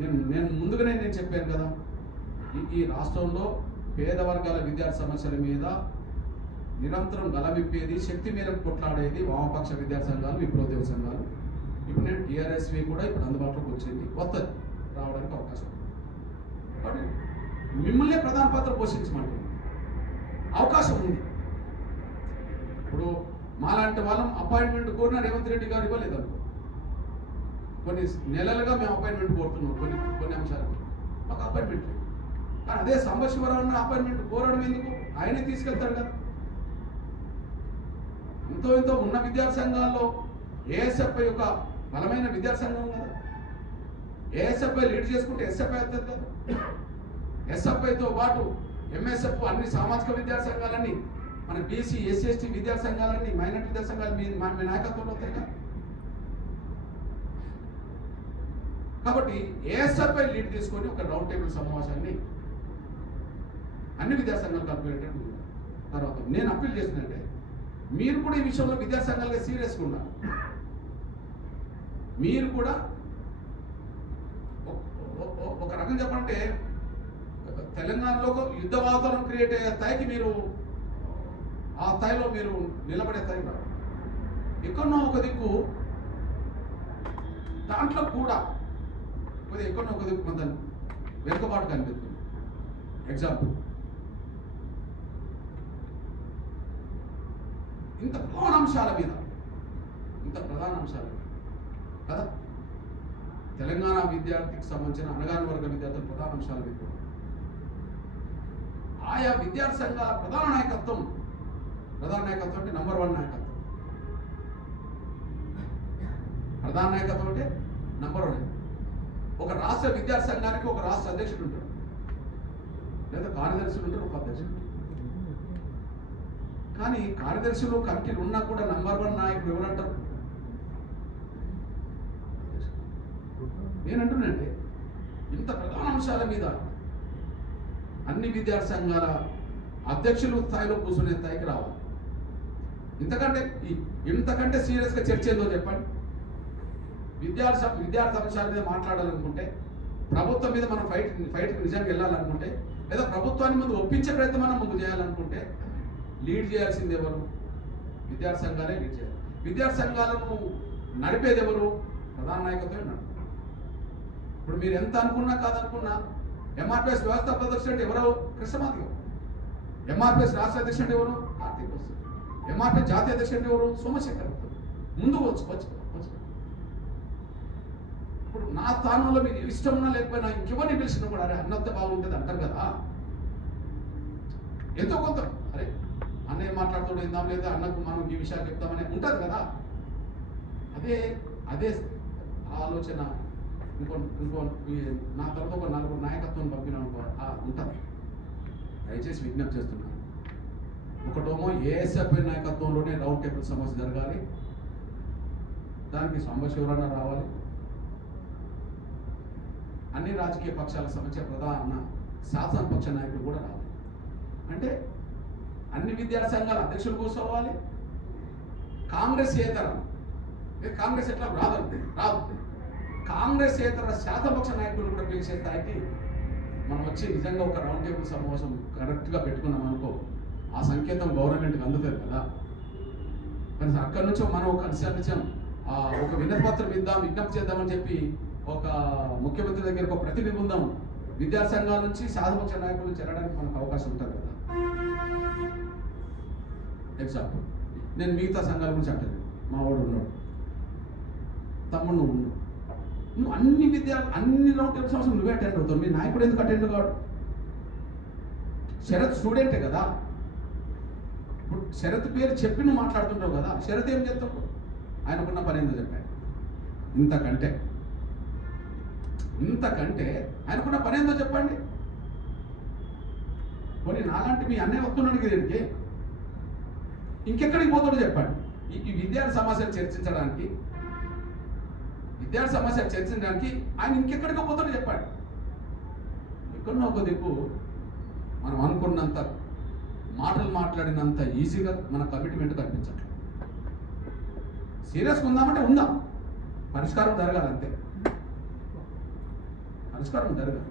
నేను ముందుగానే నేను చెప్పాను కదా, ఈ రాష్ట్రంలో పేద వర్గాల విద్యార్థి సమస్యల మీద నిరంతరం గలవిప్పేది, శక్తి మేరకు కొట్లాడేది వామపక్ష విద్యార్థి సంఘాలు, విప్లవోద్యమ సంఘాలు. ఇప్పుడు నేను టీఆర్ఎస్వి కూడా ఇప్పుడు అందుబాటులోకి వచ్చింది, వస్తుంది, రావడానికి అవకాశం ఉంది. కాబట్టి మిమ్మల్నే ప్రధాన పాత్ర పోషించమంటున్నాను, అవకాశం ఉంది. ఇప్పుడు మాలాంటి వాళ్ళం అపాయింట్మెంట్ కోరినా రేవంత్ రెడ్డి గారు ఇవ్వలేదు అనుకో, కొన్ని నెలలుగా మేము అపాయింట్మెంట్ కోరుతున్నాం కొన్ని అంశాలకు, మాకు అపాయింట్మెంట్ లేదు. కానీ అదే సాంబశివరావు అపాయింట్మెంట్ కోరడం ఎందుకు, ఆయనే తీసుకెళ్తాడు కదా. ఎంతో ఉన్న విద్యార్థి సంఘాల్లో ఏఎస్ఎఫ్ఐ ఒక బలమైన విద్యార్థి సంఘం కదా. ఏఎస్ఎఫ్ఐ లీడ్ చేసుకుంటే ఎస్ఎఫ్ఐ అవుతుంది కదా. ఎస్ఎఫ్ఐతో పాటు ఎంఎస్ఎఫ్ అన్ని సామాజిక విద్యార్థి సంఘాలన్నీ, మన బీసీ ఎస్సీ ఎస్టీ విద్యార్థి సంఘాలన్నీ, మైనార్టీ విద్యార్థి సంఘాలు మీ నాయకత్వంలో వస్తాయి కదా. కాబట్టి ఏఎస్ఎఫ్ఐ లీడ్ తీసుకొని ఒక రౌండ్ టేబుల్ సమావేశాన్ని అన్ని విద్యార్థి సంఘాలు కలిపేటట్టు. తర్వాత నేను అప్పీల్ చేసినంటే మీరు కూడా ఈ విషయంలో విద్యార్థి సంఘాలుగా సీరియస్గా ఉండాలి. మీరు కూడా ఒక రకం చెప్పంటే తెలంగాణలో యుద్ధ వాతావరణం క్రియేట్ అయ్యే స్థాయికి మీరు ఆ స్థాయిలో మీరు నిలబడే స్థాయి రాదు. ఎక్కడో ఒక దిక్కు దాంట్లో కూడా ఎక్కడో ఒక దిక్కు కొంత వెనుకబాటు కనిపిస్తుంది. ఎగ్జాంపుల్, ఇంత ప్రధాన అంశాల మీద కదా, తెలంగాణ విద్యార్థికి సంబంధించిన అణగారిన వర్గ విద్యార్థుల ప్రధాన అంశాల మీద ఆయా విద్యార్థి సంఘాల ప్రధాన నాయకత్వం అంటే నంబర్ 1 నాయకత్వం. ప్రధాన నాయకత్వం అంటే నంబర్ 1. ఒక రాష్ట్ర విద్యార్థి సంఘానికి ఒక రాష్ట్ర అధ్యక్షుడు ఉంటాడు, లేదా కార్యదర్శులు ఉంటారు, ఒక అధ్యక్షుడు. కానీ కార్యదర్శులు కమిటీలు ఉన్నా కూడా నంబర్ 1 నాయకుడు ఎవరంటారు? నేనంటున్నానంటే ఇంత ప్రధాన అంశాల మీద అన్ని విద్యార్థి సంఘాల అధ్యక్షులు స్థాయిలో కూర్చునే స్థాయికి రావాలి. ఇంతకంటే సీరియస్గా చర్చ ఏందో చెప్పండి. విద్యార్థి అంశాల మీద మాట్లాడాలనుకుంటే, ప్రభుత్వం మీద మనం ఫైట్కి నిజంగా వెళ్ళాలనుకుంటే, లేదా ప్రభుత్వాన్ని ముందు ఒప్పించే ప్రయత్నం మనం ముందు చేయాలనుకుంటే లీడ్ చేయాల్సింది ఎవరు? విద్యార్థి సంఘాలే లీడ్ చేయాలి. విద్యార్థి సంఘాలను నడిపేది ఎవరు? ప్రధాన నాయకత్వమే నడుపు. ఇప్పుడు మీరు ఎంత అనుకున్నా కాదనుకున్నా ఎంఆర్పిఎస్ వ్యవస్థాపక అధ్యక్షుడు ఎవరో కృష్ణమాధవ్, ఎంఆర్పిఎస్ రాష్ట్ర అధ్యక్షుడు ఎవరు? కార్తీక్ వస్తుంది, ఎంఆర్పిఎస్ జాతీయ అధ్యక్షుడు ఎవరు? సోమశేఖర్ వస్తుంది. ముందు వచ్చు. ఇప్పుడు నా స్థానంలో మీకు ఇష్టం ఉన్నా లేకపోయినా ఇంకెవరిని పిలిచినా కూడా అరే అన్నంత బాగుంటుంది అంటారు కదా. ఎంతో కొంత అరే అన్నయ్య మాట్లాడుతూ ఇందాం లేదా అన్నకు మనం ఈ విషయాలు చెప్తామని ఉంటుంది కదా. అదే ఆలోచన ఇంకో నా తర్వాత ఒక 4 నాయకత్వం పంపిన ఉంటుంది. దయచేసి విజ్ఞప్తి చేస్తున్నాను. ఒకటేమో ఏఎస్ఎఫ్ఐ నాయకత్వంలోనే రౌండ్ టేబుల్ సమావేశం జరగాలి, దానికి సాంబశివరావు రావాలి, అన్ని రాజకీయ పక్షాల సంబంధించిన ప్రధాన శాసనపక్ష నాయకులు కూడా రావాలి. అంటే అన్ని విద్యార్థి సంఘాల అధ్యక్షులు కూర్చోవాలి. కాంగ్రెస్ ఎట్లా రాదు, కాంగ్రెస్ ఏతర శాసనపక్ష నాయకులు కూడా పిలిచే స్థాయికి మనం వచ్చి నిజంగా ఒక రౌండ్ టేబుల్ సమావేశం కరెక్ట్గా పెట్టుకున్నాం అనుకో, ఆ సంకేతం గవర్నమెంట్కి అందుతుంది కదా. కానీ అక్కడి నుంచో మనం ఒక ఒక వినతిపత్రం ఇద్దాం, విజ్ఞప్తి చేద్దామని చెప్పి ఒక ముఖ్యమంత్రి దగ్గరకు ఒక ప్రతినిధి ఉందాం, విద్యార్థి సంఘాల నుంచి శాసనపక్ష నాయకుల నుంచి వెళ్ళడానికి మనకు అవకాశం ఉంటుంది కదా. ఎగ్జాంపుల్, నేను మిగతా సంఘాల గురించి అంటాను. మా వాడు ఉన్నాడు, తమ్ముడు నువ్వు ఉన్నావు, నువ్వు అన్ని రౌండ్ టేబుల్ సమావేశం నువ్వే అటెండ్ అవుతావు. మీ నాయకుడు ఎందుకు అటెండ్ కాడు? శరత్ స్టూడెంటే కదా. ఇప్పుడు శరత్ పేరు చెప్పి నువ్వు మాట్లాడుతుంటావు కదా, శరత్ ఏం చెప్తావు? ఆయనకున్న పని ఏందో చెప్పాడు. ఇంతకంటే ఆయనకున్న పని ఏందో చెప్పండి. కొన్ని నాలాంటి మీ అన్నయ్య వస్తున్నాడు దీనికి ఇంకెక్కడికి పోతాడో చెప్పండి. ఈ విద్యార్థి సమస్యలు చర్చించడానికి ఆయన ఇంకెక్కడికి పోతాడో చెప్పండి. ఎక్కడో ఒక దిక్కు మనం అనుకున్నంత మాటలు మాట్లాడినంత ఈజీగా మన కమిట్మెంట్ కనిపించట్లేదు. సీరియస్గా ఉందామంటే ఉందాం, పరిష్కారం జరగాలంతే. పరిష్కారం జరగాలి.